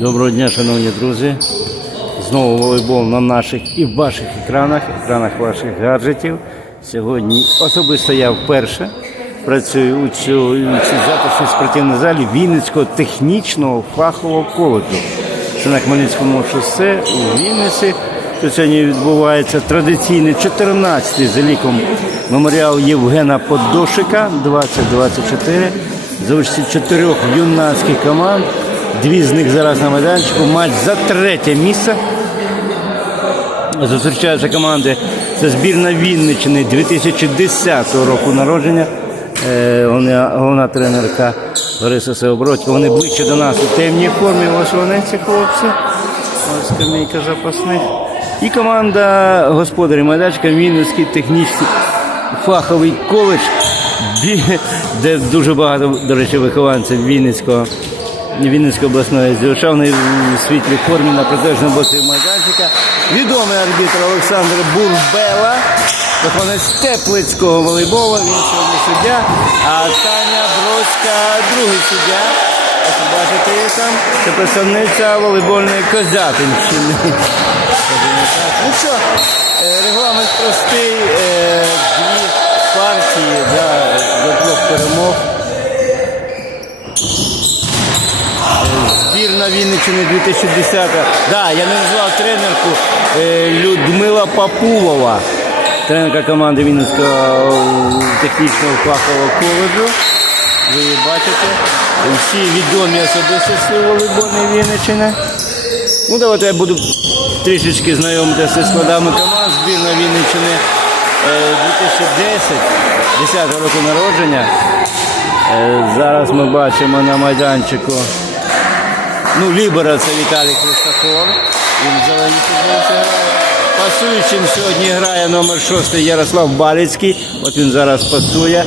Доброго дня, шановні друзі. Знову волейбол на наших і ваших екранах, екранах ваших гаджетів. Сьогодні особисто я вперше працюю у цій, записній спортивній залі Вінницького технічного фахового коледжу. Це на Хмельницькому шосе у Вінниці. Тут сьогодні відбувається традиційний 14-й за ліком меморіал Євгена Подошика 2024 за участі чотирьох юнацьких команд. Дві з них зараз на майданчику. Матч за третє місце. Зустрічаються команди. Це збірна Вінниччини 2010 року народження. Е, Головна, тренерка Лариса Сеобородько. Вони ближче до нас у темній формі. Ось вони ці хлопці. Ось скамейка запасних. І команда господарів майданчика Вінницький технічний фаховий коледж, де дуже багато, до речі, вихованців Вінницького. Вінницької обласної вони в світлій формі на протилежному боці майданчика. Відомий арбітр Олександр Бурбела, виконець Теплицького волейболу, він сьогодні суддя, а Таня Бродська другий суддя. Бачите там. Це представниця волейбольної Козятинщини. Ну що, е, регламент простий, е, дві партії до двох перемог. Збірна Вінниччини 2010. Да, я не назвав тренерку е, Людмила Папулова, тренерка команди Вінницького е, технічного фахового коледжу. Ви її бачите. Всі відомі особистості волейбольної Вінниччини. Ну, давайте я буду трішечки знайомитися зі складами команд. Збірна Вінниччини е, 2010, 10 року народження. Е, Зараз ми бачимо на майданчику. Ну, Лібера це Віталій Христофор. Він в зеленій футболці. Пасуючим сьогодні грає номер 6 Ярослав Балицький. От він зараз пасує.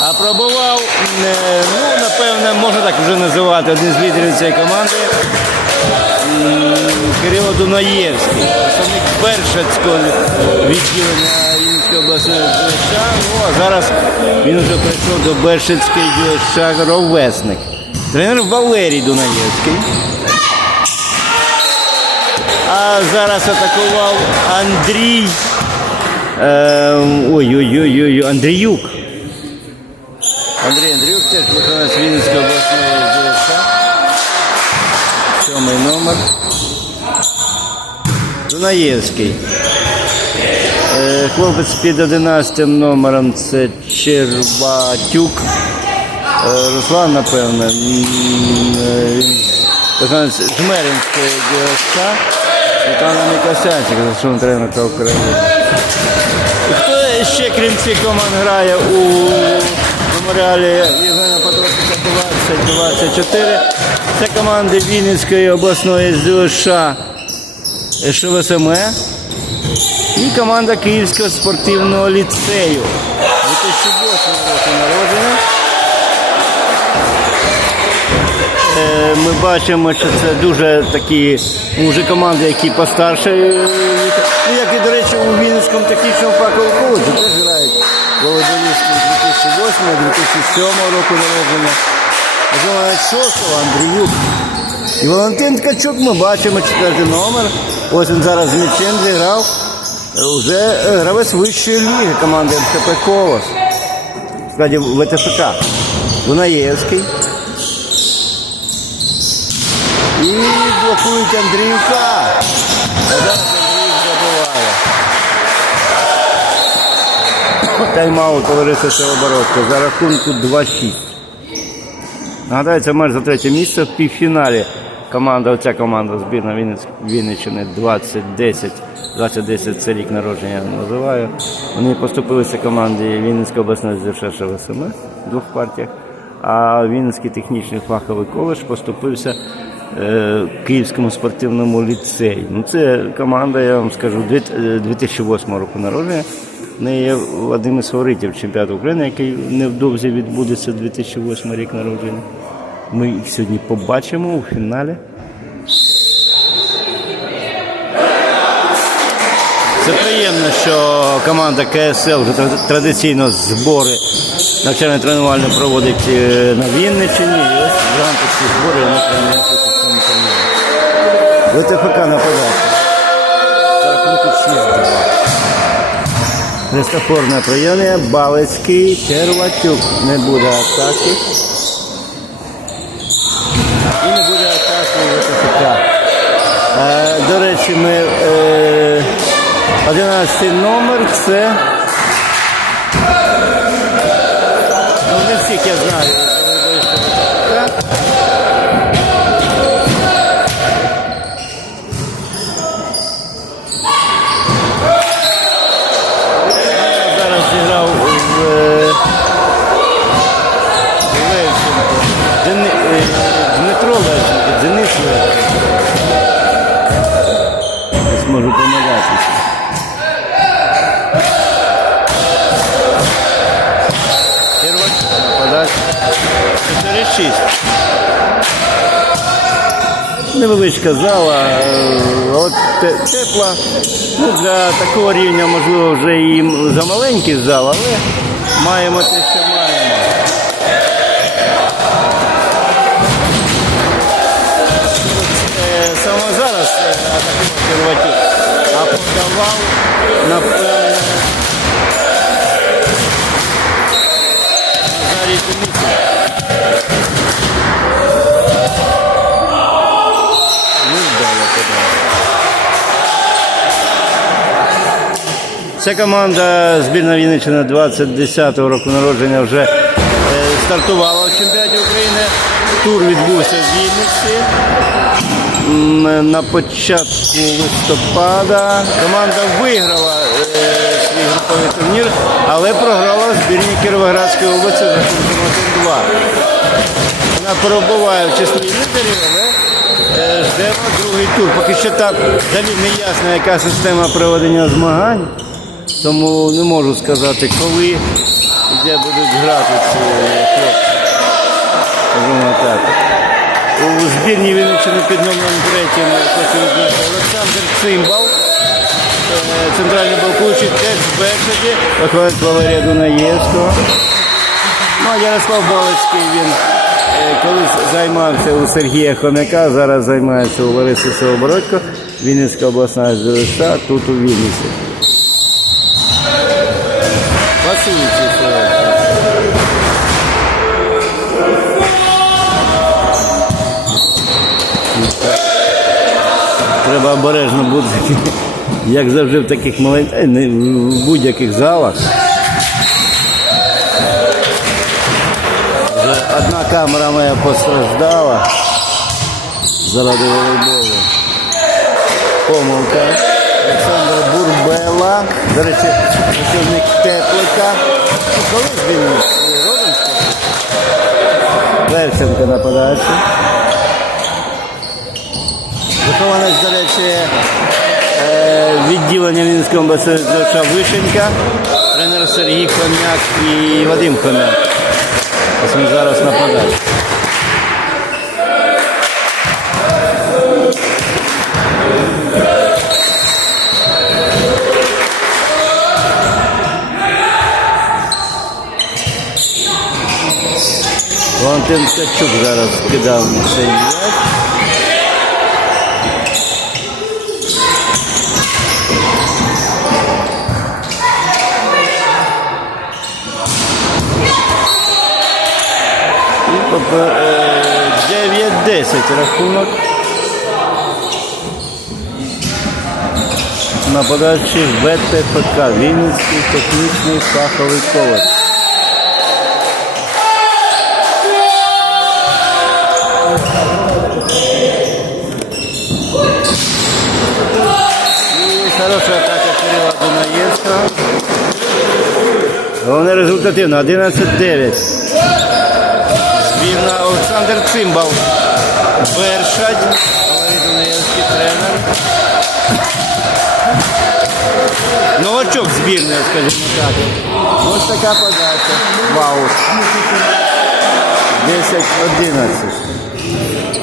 А пробував, е, ну, напевне, можна так вже називати, один з лідерів цієї команди. Кирило Дунаєвський, представник Бершацького відділення Вінницької обласної ДЮСШ. Ну, а зараз він вже прийшов до Бершацької ДЮСШ ровесник. Тренер Валерій Дунаєвський. А зараз атакував Андрій. Ой-ой-ой, Андріюк. Андрій Андрюк теж виконавець Вінницької обласної ДЮСШ. Сьомий номер. Дунаєвський. Е, Хлопець під 11 номером це Чербатюк. Е, Руслан, напевне. М, е, Жмеринської ДЮСШ. Світлана Мікосянчик, заслужений тренерка України. Хто ще, крім цих команд, грає у меморіалі Євгена Патрушика 2024? Це команди Вінницької обласної ЗЮШ ШВСМ і команда Київського спортивного ліцею 2008 року народження. Ми бачимо, що це дуже такі вже команди, які постарше. е, Ну, як і, до речі, у Вінницькому технічному фаховому коледжі теж грають волейболісти 2008-2007 року народження. 6 Андріюк. І Валентин Ткачук ми бачимо четвертий номер. Ось він зараз з м'ячем зіграв. Е, Уже е, гравець вищої ліги команди МХП Колос. В складі ВТФК. Дунаєвський. І блокують Андріюка. А зараз. Тайм-аут Лариса Шевобородко за рахунку 2-6. Нагадаю, це матч за третє місце в півфіналі. Команда, оця команда збірна Вінниччини 2010. 2010 це рік народження я називаю. Вони поступилися команді Вінницької обласної ЗШ ШВСМ в двох партіях. А Вінницький технічний фаховий коледж поступився Київському спортивному ліцею. Ну, це команда, я вам скажу, дві- е, 2008 року народження. В неї є один із фаворитів чемпіонату України, який невдовзі відбудеться 2008 рік народження. Ми їх сьогодні побачимо у фіналі. Що команда КСЛ вже традиційно збори навчально-тренувальні проводить е, на Вінниччині. І ось в рамках цих вони приймають в цьому турнірі. ВТФК нападає. За рахунку 6-2. Христофорне прийомі, Балицький, Черватюк. Не буде атаки. І не буде атаки у ВТФК. Е, До речі, ми е, 11 номер це. Ну, не всіх я знаю. 4-6. Невеличка зала, е, от тепла. Ну, для такого рівня, можливо, вже і м- замаленький зал, але маємо те, що маємо. Е, Саме зараз е, атакував Кірватюк, а подавав, напевне, Ця команда збірна Вінниччина 2010 року народження вже е, стартувала в чемпіонаті України. Тур відбувся в Вінниці. На початку листопада команда виграла е, турнір, але програла збірні Кіровоградської області за рахунком 1-2. Вона перебуває в числі лідерів, але е, ждемо другий тур. Поки що там взагалі не ясно, яка система проведення змагань, тому не можу сказати, коли і де будуть грати ці хлопці. У збірній Вінниччини під номером третім Олександр Цимбал. Е, Центральний блокуючий теж в Бексаді. Виходить Валерія Дунаєвського. Ну, а Ярослав Балицький він е, колись займався у Сергія Хомяка, зараз займається у Лариси Совобородько, Вінницька обласна ЗСШ, тут у Вінниці. Пасуючий сьогодні. Треба обережно бути, як завжди в таких маленьких, в будь-яких залах. Одна камера моя постраждала заради волейболу. Помилка. Олександр Бурбела. До речі, працівник Теплика. Коли ж він е, родом? Левченко. Вихованець, до речі, е, відділення Вінницького басейну Вишенька, тренер Сергій Хомяк і Вадим Хомяк. Ось він зараз нападає. Валентин Ткачук зараз кидав цей м'яч. 9-10 рахунок. Нападаючий ВТФК, Вінницький технічний фаховий коледж. І хороша атака Кирила Дунаєвського. Головне результативно 11-9. Олександр Цимбал. Бершадь. Дунаєвський тренер. Новачок збірної, скажімо так. Ось така подача. Вау.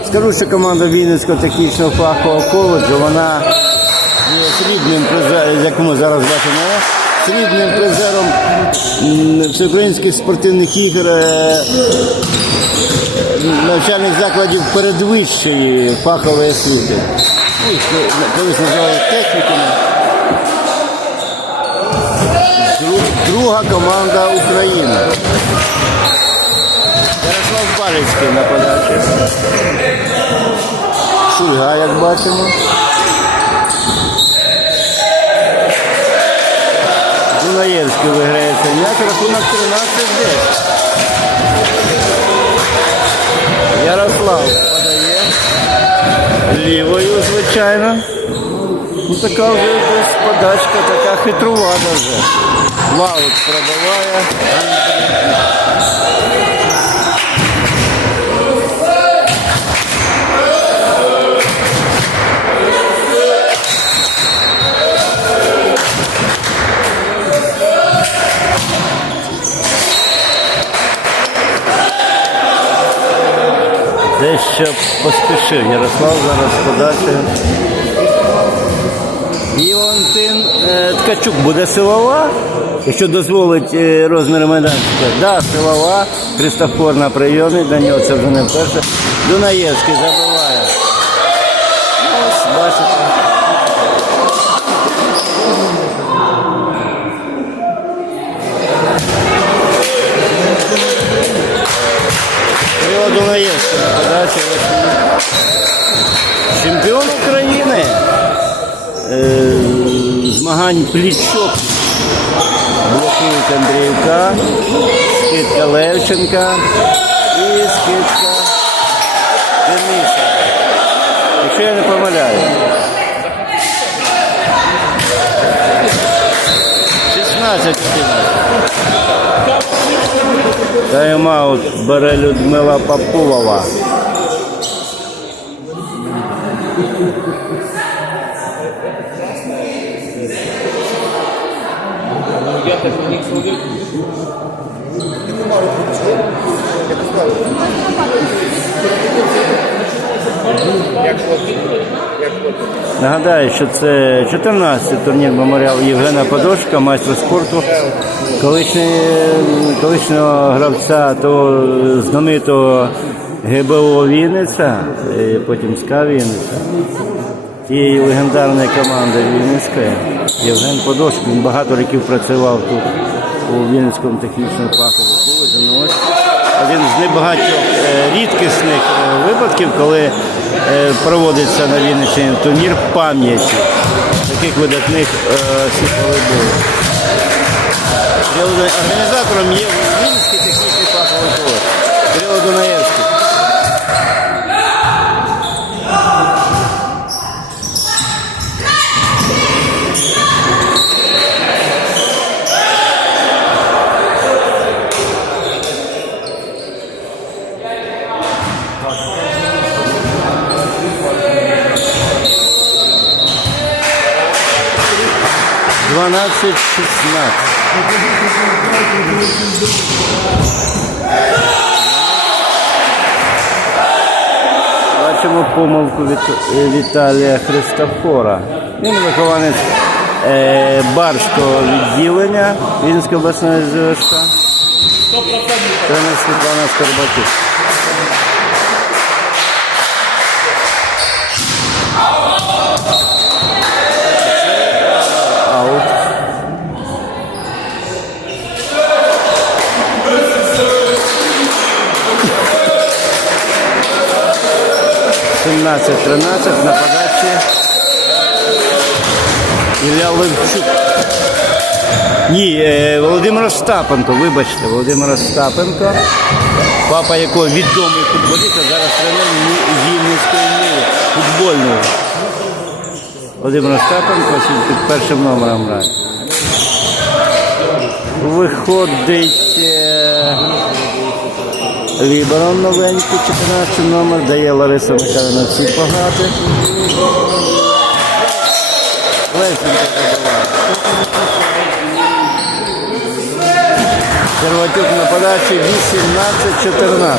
10-11. Скажу, що команда Вінницького технічного фахового коледжу, вона є срібним призером, як ми зараз бачимо, срібним призером всеукраїнських спортивних ігор е, навчальних закладів передвищої фахової освіти. Ну, їх колись називали техніками. Друга команда України. Ярослав Балицький на подачі. Шульга, як бачимо. Дунаєвський виграє м'яч, рахунок 13-10. Ярослав подає. Лівою, звичайно. Ну така вже якась подачка, така хитрувана вже. Лаут пробиває. Дещо поспішив Ярослав зараз подачі. І Валентин е, Ткачук буде силова, якщо дозволить е, розміри майданчика. Да, силова, Христофор на прийомі, для нього це вже не вперше. Дунаєвський забиває. Ось, бачите. Дунаєвський змагань плічок блокують Андріївка, скидка Левченка і скидка Дениса. Якщо я не помиляю. 16 Тайм-аут бере Людмила Папулова. Нагадаю, що це 14-й турнір меморіал Євгена Подошка, майстра спорту, колишнього гравця того знаменитого ГБО Вінниця, і потім СКА Вінниця, тієї легендарної команди Вінницької. Євген Подошко, він багато років працював тут у Вінницькому технічному фаховому коледжі. Ну, один з небагатьох е, рідкісних е, випадків, коли е, проводиться на Вінниччині турнір пам'яті таких видатних волейболів. Організатором є Вінницький технічний фаховий коледж. Бачимо помилку від е, Віталія Христофора. Він вихованець е, барського відділення Вінської обласної ЗВШ. Тренер Світлана Скорбатюк. 13-13 на подачі Ілля Левчук. Ні, е, Володимир Остапенко, вибачте, Володимир Остапенко, папа якого відомий футболіст, а зараз тренер Гівницької міри футбольної. Володимир Остапенко під першим номером грає. Виходить. Е, Ліберон новенький, 14 номер, дає Лариса Михайловна всі пограти. Лесенька забиває. Серватюк на подачі 18-14.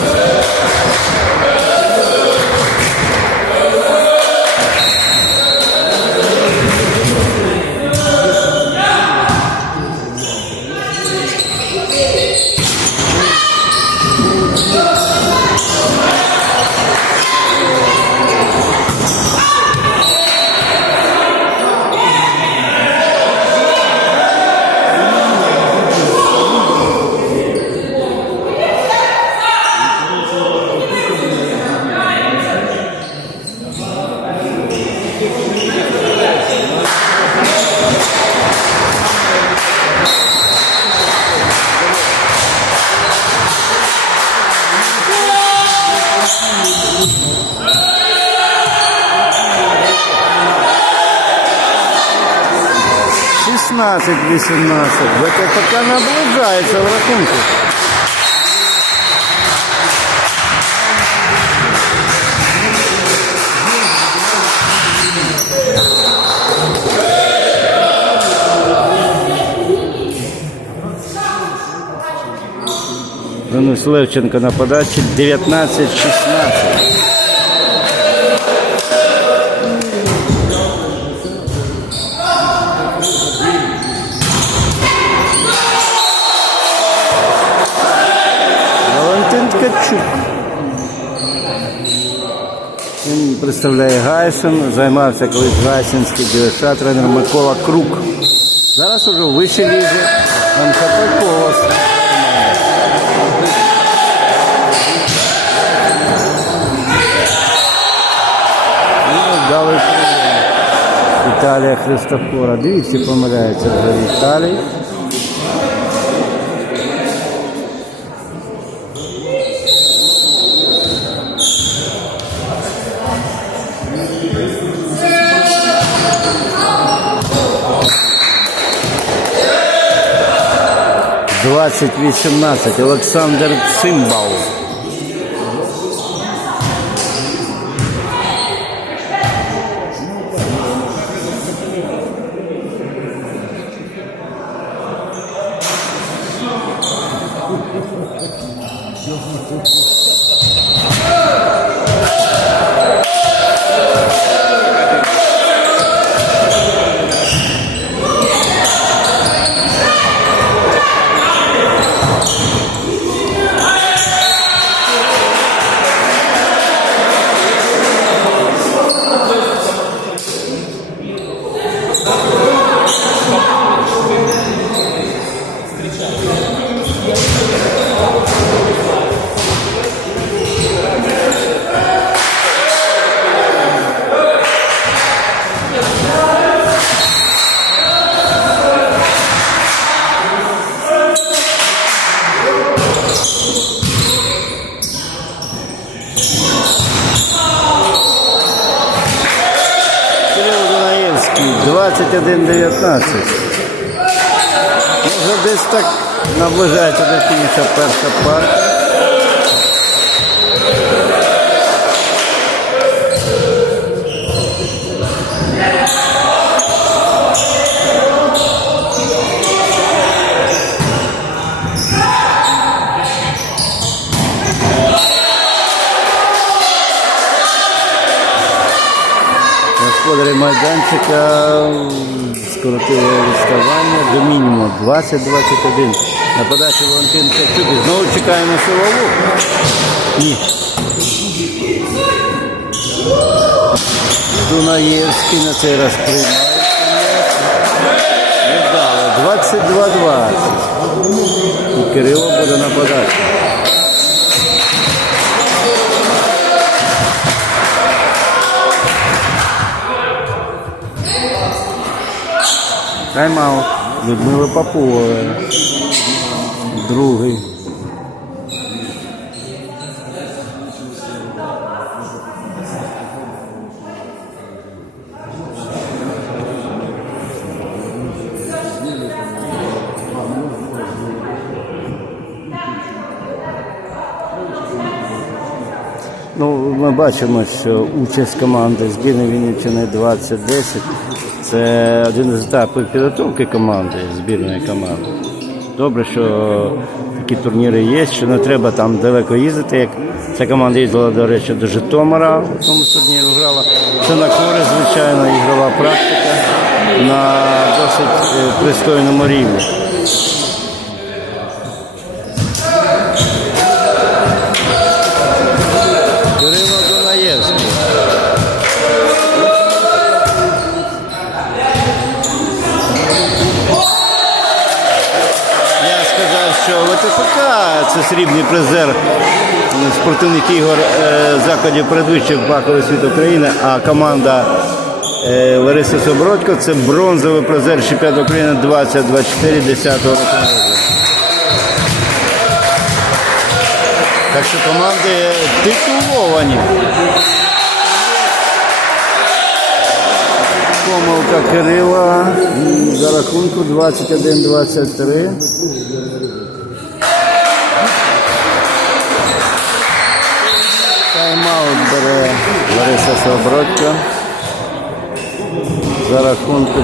ВТФК наближається в рахунку. Денис Левченко на подачі 19-16. Валентин Ткачук. Він представляє Гайсен, займався колись Гайсенський ДВШ, тренер Микола Крук. Зараз уже в вищій лізі МХП Колос. Ну, Вдалий. Віталія Христофора. Двічі помиляється вже Віталій. Двадцять вісімнадцять. Олександр Цимбал. Кирило Дунаєвський, 21-19. Може десь так наближається до кінця перша партія. Господарі майданчика скоротили відставання до мінімуму 20-21. На подачі Валентин. І Знову чекаємо силову. Ні. Дунаєвський на цей раз приймає. Невдало. 22-20. І Кирило буде на подачі. Тайм-аут. Людмила Попова. Другий. Ми бачимо, що участь команди збірної Вінниччини 2010 це один з етапів підготовки команди, збірної команди. Добре, що такі турніри є, що не треба там далеко їздити. Як ця команда їздила, до речі, до Житомира в тому турніру грала. Це на користь, звичайно, ігрова практика на досить е, пристойному рівні. Призер спортивних ігор е, закладів передвищих Баковий світ України, а команда е, Лариси Собородько це бронзовий призер чемпіонату України 2024 10 року. Так що команди титуловані. Помилка Кирила за рахунку 21-23. Тайм-аут бере Лариса Собродько. За рахунку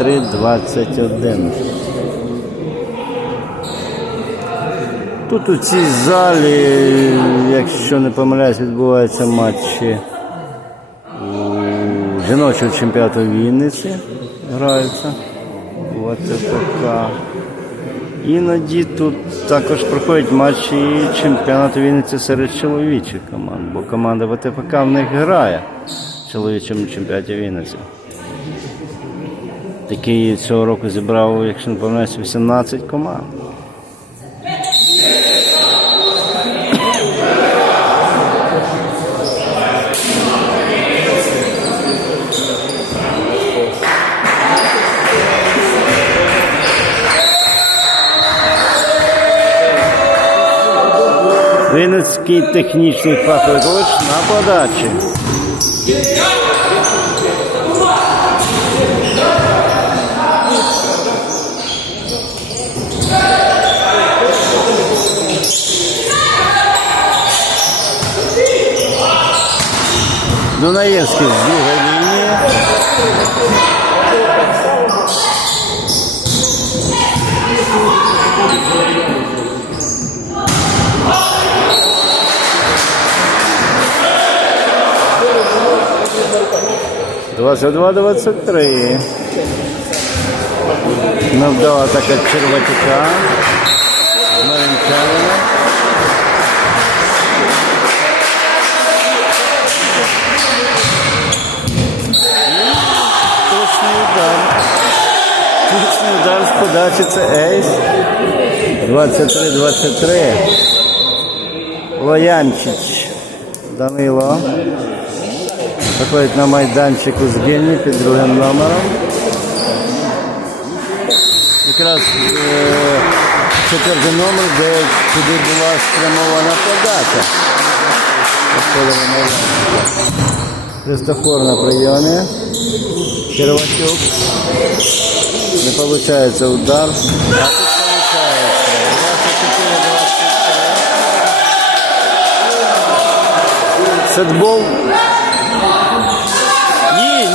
23-21. Тут у цій залі, якщо не помиляюсь, відбуваються матчі жіночого чемпіонату Вінниці граються. У АЦПК. Іноді тут також проходять матчі чемпіонату Вінниці серед чоловічих команд, бо команда ВТПК в них грає в чоловічому чемпіонаті Вінниці. Такий цього року зібрав, якщо не помиляюсь, 18 команд. Вінницький технічний коледж на подачі. Дунаєвський з другої лінії. Двадцять два, двадцять три. Невдала така червотяка. Маринчанина. Точний удар. Точний удар з подачі це ейс. 23-23. Лоянчич. Данило. Заходить на майданчику з Гені під другим номером. Якраз е, четвертий номер, де туди була спрямована подача. Виходили на майданчик. Христофор на прийомі. Червачук. Не виходить удар. А тут виходить. 24-23. Сетбол.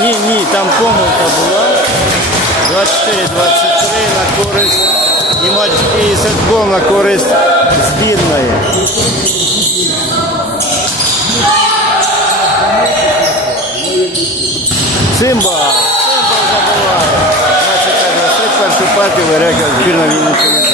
Ні, ні, там помилка була. 24-23 на користь і матч і сетбол на користь збірної. Симба! Симба забиває. 25 першу партію виграє збірна Вінниці.